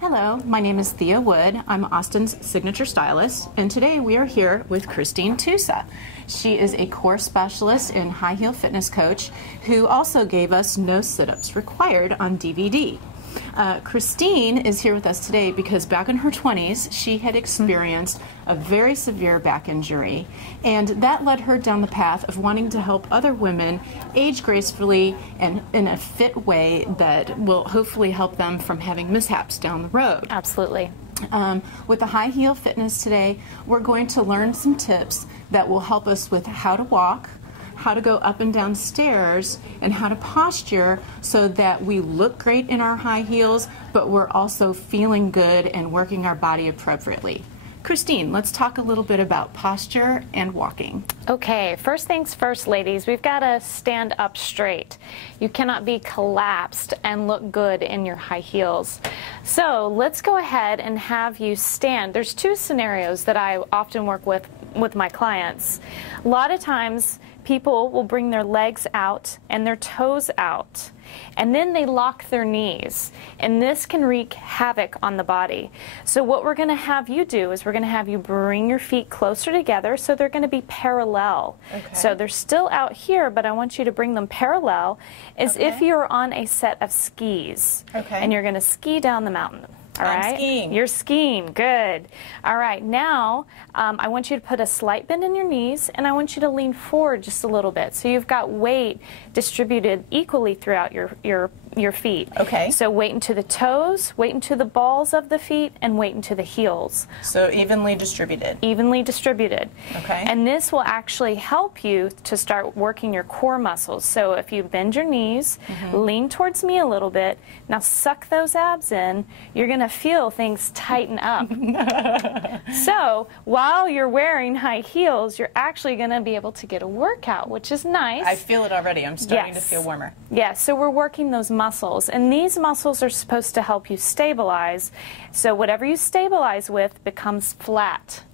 Hello, my name is Thea Wood. I'm Austin's signature stylist, and today we are here with Christine Tusa. She is a core specialist and high heel fitness coach who also gave us No Sit-Ups Required on DVD. Christine is here with us today because back in her 20s she had experienced a very severe back injury, and that led her down the path of wanting to help other women age gracefully and in a fit way that will hopefully help them from having mishaps down the road. Absolutely. With the high heel fitness today, we're going to learn some tips that will help us with how to walk, how to go up and down stairs, and how to posture so that we look great in our high heels, but we're also feeling good and working our body appropriately. Christine, let's talk a little bit about posture and walking. Okay, first things first, ladies, we've got to stand up straight. You cannot be collapsed and look good in your high heels. So let's go ahead and have you stand. There's two scenarios that I often work with my clients. A lot of times people will bring their legs out and their toes out, and then they lock their knees, and this can wreak havoc on the body. So what we're going to have you do is we're going to have you bring your feet closer together so they're going to be parallel. Okay. So they're still out here, but I want you to bring them parallel as if you're on a set of skis. Okay. And you're going to ski down the mountain. All right? I'm skiing. You're skiing. Good. All right. Now, I want you to put a slight bend in your knees, and I want you to lean forward just a little bit. So you've got weight distributed equally throughout your feet. Okay. So weight into the toes, weight into the balls of the feet, and weight into the heels. So evenly distributed. Evenly distributed. Okay. And this will actually help you to start working your core muscles. So if you bend your knees, lean towards me a little bit, now suck those abs in, you're going to feel things tighten up. So while you're wearing high heels, you're actually going to be able to get a workout, which is nice. I feel it already. I'm starting to feel warmer. Yes, so we're working those muscles, and these muscles are supposed to help you stabilize. So whatever you stabilize with becomes flat.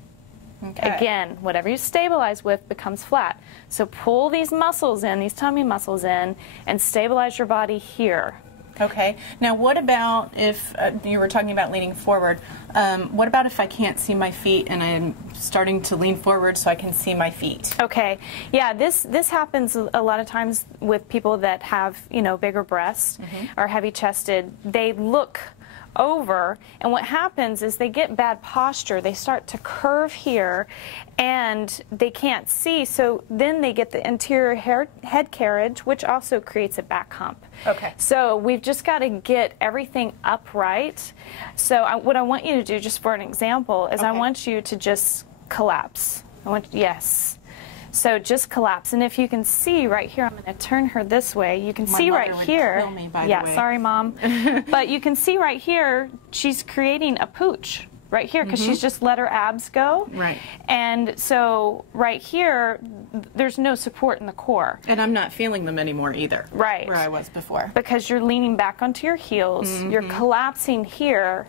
Okay. Again, whatever you stabilize with becomes flat. So pull these muscles in, these tummy muscles in, and stabilize your body here. Okay. Now, what about if you were talking about leaning forward? What about if I can't see my feet and I'm starting to lean forward so I can see my feet? Okay. Yeah, this happens a lot of times with people that have, bigger breasts or heavy chested. They look over, and what happens is they get bad posture. They start to curve here and they can't see, so then they get the anterior head carriage, which also creates a back hump. Okay. So we've just got to get everything upright. So what I want you to do, just for an example, is I want you to just collapse. Yes. So just collapse, and if you can see right here, I'm going to turn her this way. You can see right here. Kill me, by the way. Sorry, Mom. But you can see right here, she's creating a pooch right here because she's just let her abs go. Right. And so right here, there's no support in the core. And I'm not feeling them anymore either. Right. Where I was before. Because you're leaning back onto your heels. You're collapsing here.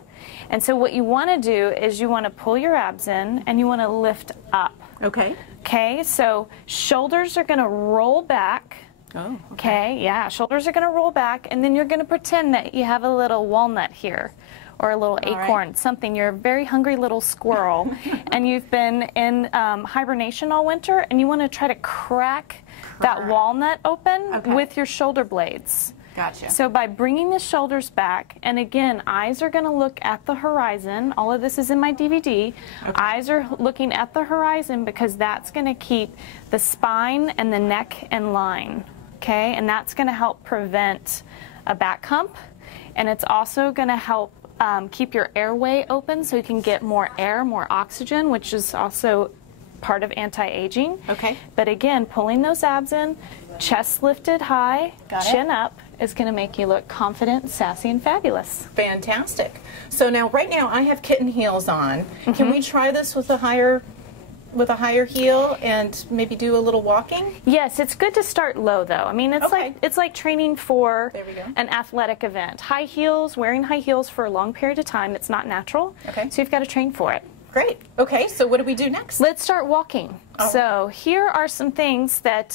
And so what you want to do is you want to pull your abs in and you want to lift up. Okay. Okay, so shoulders are going to roll back. Oh, okay. Yeah, shoulders are going to roll back, and then you're going to pretend that you have a little walnut here or a little acorn, something. You're a very hungry little squirrel, and you've been in hibernation all winter, and you want to try to crack that walnut open with your shoulder blades. Gotcha. So by bringing the shoulders back, and again, eyes are going to look at the horizon. All of this is in my DVD. Eyes are looking at the horizon because that's going to keep the spine and the neck in line. Okay, and that's going to help prevent a back hump, and it's also going to help keep your airway open so you can get more air, more oxygen, which is also part of anti-aging. Okay. But again, pulling those abs in, chest lifted high, chin up, is going to make you look confident, sassy, and fabulous. Fantastic. So now, right now, I have kitten heels on. Can we try this with a higher heel and maybe do a little walking? Yes, it's good to start low though. I mean, it's like training for an athletic event. High heels, wearing high heels for a long period of time, it's not natural. Okay. So you've got to train for it. Great. Okay, so what do we do next? Let's start walking. So here are some things that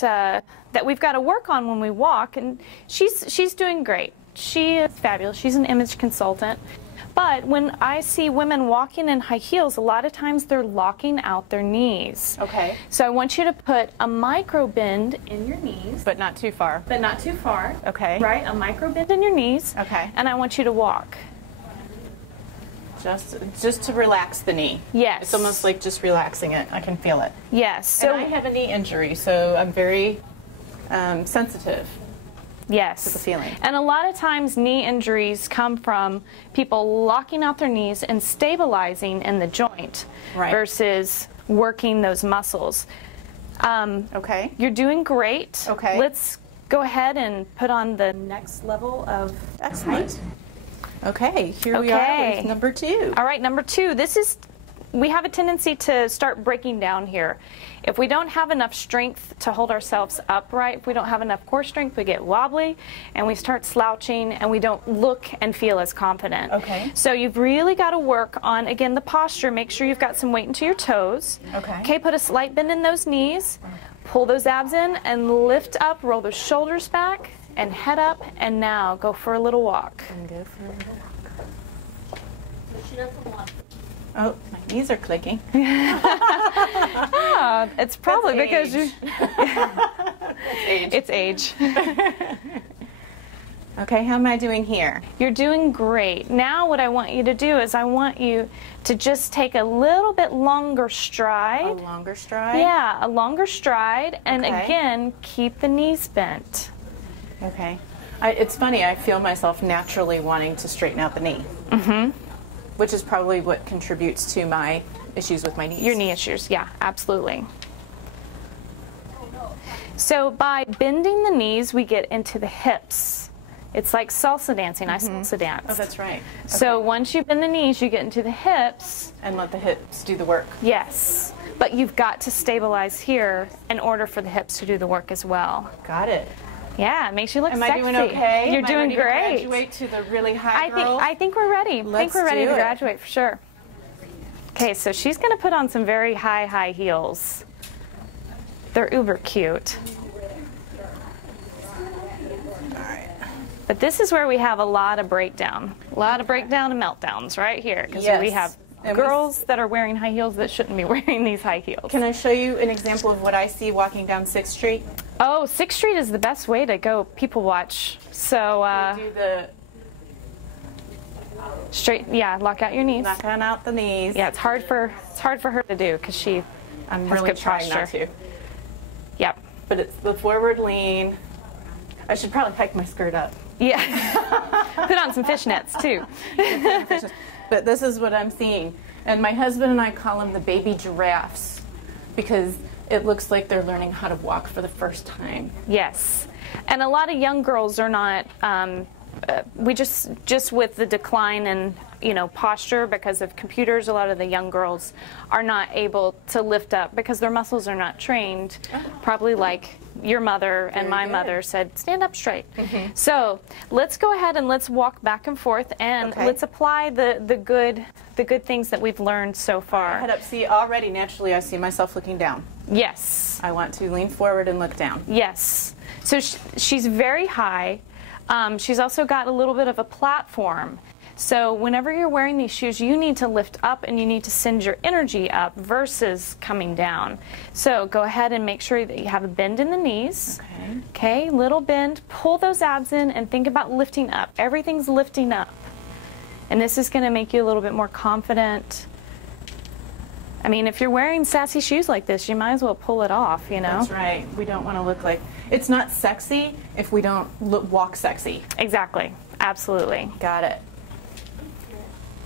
that we've got to work on when we walk, and she's doing great. She is fabulous. She's an image consultant. But when I see women walking in high heels, a lot of times they're locking out their knees. Okay. So I want you to put a micro bend in your knees. But not too far. But not too far. Okay. Right? A micro bend in your knees. Okay. And I want you to walk. Just to relax the knee. Yes. It's almost like just relaxing it. I can feel it. Yes. So and I have a knee injury, so I'm very sensitive. Yes. To the feeling. And a lot of times knee injuries come from people locking out their knees and stabilizing in the joint versus working those muscles. Okay. You're doing great. Okay. Let's go ahead and put on the next level of Excellent. height. Okay, here we are with number 2. All right, number 2. We have a tendency to start breaking down here. If we don't have enough strength to hold ourselves upright, if we don't have enough core strength, we get wobbly and we start slouching and we don't look and feel as confident. Okay. So you've really got to work on, again, the posture. Make sure you've got some weight into your toes. Okay. Okay, put a slight bend in those knees. Pull those abs in and lift up, roll those shoulders back and head up, and now go for a little walk. And go for a little walk. Oh, my knees are clicking. It's probably because you... It's age. It's age. Okay, how am I doing here? You're doing great. Now what I want you to do is I want you to just take a little bit longer stride. A longer stride? Yeah, a longer stride, and Okay. again, keep the knees bent. Okay. It's funny, I feel myself naturally wanting to straighten out the knee. Which is probably what contributes to my issues with my knees. Your knee issues, yeah, absolutely. So by bending the knees, we get into the hips. It's like salsa dancing. I salsa dance. Oh, that's right. So once you bend the knees, you get into the hips. And let the hips do the work. Yes. But you've got to stabilize here in order for the hips to do the work as well. Got it. Yeah, it makes you look Am sexy. I doing okay? You're Am I doing ready to great. graduate to the really high girls? I think we're ready. I think Let's we're ready do to it. graduate for sure. Okay, so she's going to put on some very high heels. They're uber cute. But this is where we have a lot of breakdown. A lot of breakdown and meltdowns right here. Because Yes. we have And girls that are wearing high heels that shouldn't be wearing these high heels. Can I show you an example of what I see walking down 6th Street? Oh, 6th Street is the best way to go people watch. So We do the straight, yeah, lock out your knees. knocking out the knees. Yeah, it's hard for her to do because she I'm has really good trying not posture. to. Yep. But it's the forward lean. I should probably hike my skirt up. Yeah. Put on some fishnets too. But this is what I'm seeing. And my husband and I call them the baby giraffes because it looks like they're learning how to walk for the first time. Yes. And a lot of young girls are not, we just with the decline in, posture because of computers, a lot of the young girls are not able to lift up because their muscles are not trained, probably like your mother and my mother said, stand up straight. So let's go ahead and let's walk back and forth and let's apply the good things that we've learned so far. Head up. See, already naturally I see myself looking down. Yes. I want to lean forward and look down. Yes. So she's very high. She's also got a little bit of a platform. So whenever you're wearing these shoes, you need to lift up and you need to send your energy up versus coming down. So go ahead and make sure that you have a bend in the knees. Okay, little bend. Pull those abs in and think about lifting up. Everything's lifting up. And this is going to make you a little bit more confident. I mean, if you're wearing sassy shoes like this, you might as well pull it off, That's right. We don't want to look like... It's not sexy if we don't walk sexy. Exactly. Absolutely. Got it.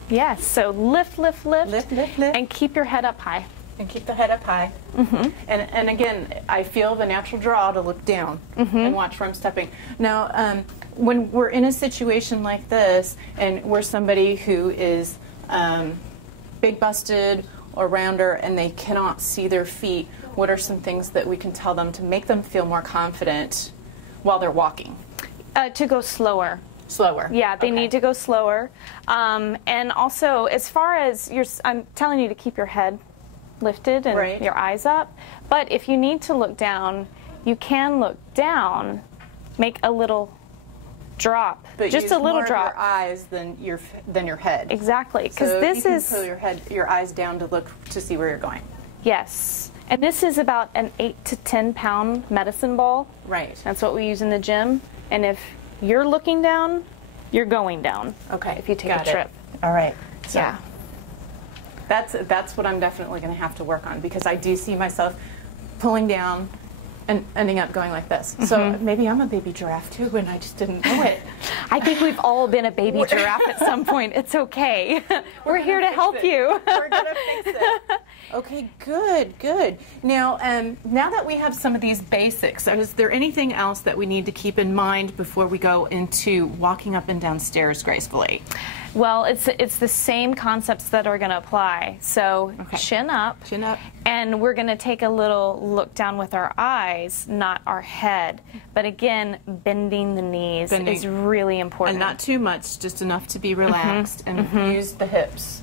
Yes, so lift, lift, lift. Lift, lift, lift. And keep your head up high. And keep the head up high. And again, I feel the natural draw to look down and watch where I'm stepping. Now, when we're in a situation like this, and we're somebody who is big busted or rounder and they cannot see their feet, what are some things that we can tell them to make them feel more confident while they're walking? To go slower. Slower. Yeah, they need to go slower. And also, as far as I'm telling you to keep your head lifted and your eyes up. But if you need to look down, you can look down, make a little drop, But just use a little more of drop. your eyes than your head. Exactly, because So this you is can pull your eyes down to look to see where you're going. yes, and this is about an 8 to 10 pound medicine ball. Right. That's what we use in the gym. And if you're looking down, you're going down. Okay. If you take got a trip. All right. So Yeah. that's what I'm definitely going to have to work on, because I do see myself pulling down and ending up going like this. So maybe I'm a baby giraffe too, and I just didn't know it. I think we've all been a baby giraffe at some point. It's okay. We're here to help you. We're gonna fix it. Okay, good. Now, now that we have some of these basics, is there anything else that we need to keep in mind before we go into walking up and down stairs gracefully? Well, it's the same concepts that are going to apply. So chin up, and we're going to take a little look down with our eyes, not our head. But again, bending the knees is really important. And not too much, just enough to be relaxed, and use the hips.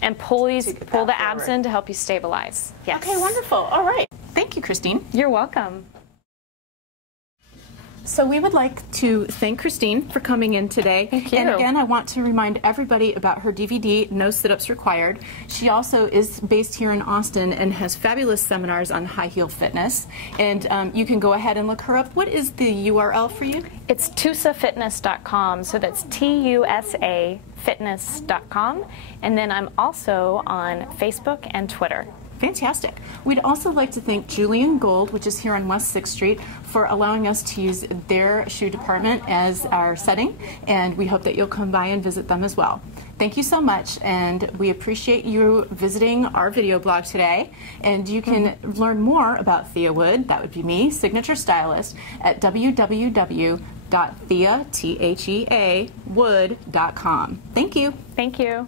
And pull the abs in to help you stabilize. Yes. Okay, wonderful. All right. Thank you, Christine. You're welcome. So we would like to thank Christine for coming in today. Thank you. And again, I want to remind everybody about her DVD, No Sit-Ups Required. She also is based here in Austin and has fabulous seminars on high heel fitness. And you can go ahead and look her up. What is the URL for you? It's tusafitness.com. So that's TUSA fitness.com. And then I'm also on Facebook and Twitter. Fantastic. We'd also like to thank Julian Gold, which is here on West 6th Street, for allowing us to use their shoe department as our setting, and we hope that you'll come by and visit them as well. Thank you so much, and we appreciate you visiting our video blog today. And you can learn more about Thea Wood, that would be me, Signature Stylist, at www.theawood.com. Thank you. Thank you.